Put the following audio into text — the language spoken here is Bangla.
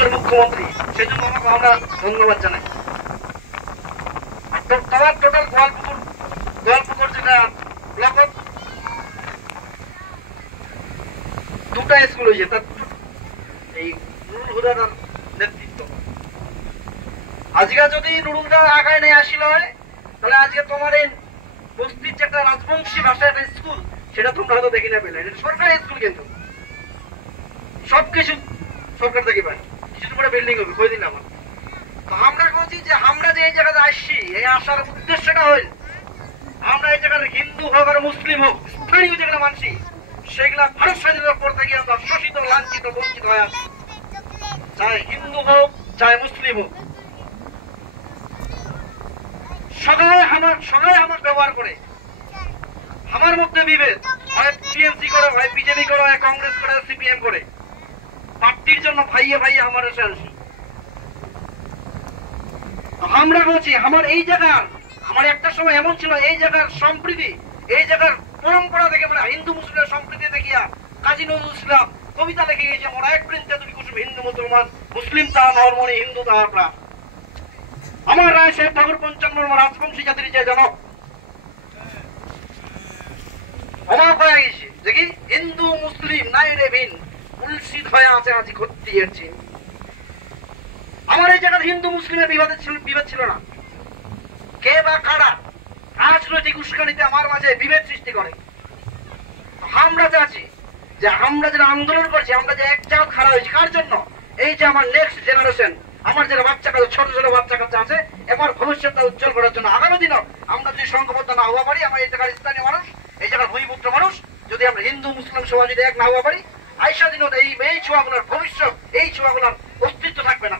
পশ্চিমবঙ্গের মুখ্যমন্ত্রী, সেজন্য আমাকে আমরা ধন্যবাদ জানাই। তোমার টোটাল গোয়ালপুকুর যেটা ব্লক দুটা স্কুল হয়েছে, তার এই নুরুল হুদার নেতৃত্ব। আজকে যদি নুরুলদা আগায় নিয়ে আসিল হয়, তাহলে আজকে তোমার এই বস্তির যে একটা রাজবংশী ভাষার একটা স্কুল, সেটা তোমরা হয়তো দেখি না পেলে। এটা সরকারি স্কুল, কিন্তু সবকিছু সরকার থেকে পায়, কিছু করে বিল্ডিং হবে, কই দিন আমার। তো আমরা বলছি যে আমরা যে এই জায়গাতে আসছি, এই আসার উদ্দেশ্যটা হইল আমরা এই জায়গার হিন্দু হোক আর মুসলিম হোক, স্থানীয় যেগুলো মানছি সেগুলা ভারত স্বাধীনতার পর থেকে আমরা শোষিত, লাঞ্ছিত, বঞ্চিত হয়ে আছি। চাই হিন্দু হোক চাই মুসলিম হোক, সবাই আমার ব্যবহার করে, আমার মধ্যে বিভেদ, হয় টিএমসি করে, হয় বিজেপি করে, হয় কংগ্রেস করে, সিপিএম করে, পার্টির জন্য ভাইয়ে ভাইয়ে আমার এসে আসি। আমরা বলছি আমার এই জায়গার, আমার একটা সময় এমন ছিল, এই জায়গার সম্প্রীতি, এই জায়গার পরম্পরা দেখে, মানে হিন্দু মুসলিমের সম্প্রীতি দেখিয়া কাজী নজরুল ইসলাম কবিতা লিখে গেছে, মোরা এক বৃন্তে দুটি কুসুম, হিন্দু মুসলমান, মুসলিম তাহা নরমণি, হিন্দু তাহার প্রাণ। আমার রায় সাহেব ঠাকুর 55 রাজবংশী জাতির যে জনক, অবাক হয়ে গেছে দেখি হিন্দু মুসলিম নাই রে ভিন, উলসিত হয়ে আছে আজি খত্তিয়ের চিন। আমার এই জায়গার হিন্দু মুসলিমের বিভেদ ছিল না, কে বা কারা রাজনৈতিক উস্কানিতে আমার মাঝে বিভেদ সৃষ্টি করে। আমরা চাচ্ছি যে আমরা যারা আন্দোলন করছি, আমরা যে এক জায়গা খাড়া হয়েছি, কার জন্য? এই যে আমার নেক্সট জেনারেশন, আমার যারা বাচ্চা কাছে, ছোট ছোট বাচ্চা কাছে আছে, এবার ভবিষ্যৎটা উজ্জ্বল করার জন্য। আগামী দিনও আমরা যদি সংঘবদ্ধ না হওয়া পারি, আমার এই জায়গার স্থানীয় মানুষ, এই জায়গার ভূমিপুত্র মানুষ, যদি আমরা হিন্দু মুসলিম সমাজ যদি এক না হওয়া পারি, আইসা দিন এই ছোঁয়াগুলোর ভবিষ্যৎ, এই ছোঁয়াগুলোর অস্তিত্ব থাকবে না।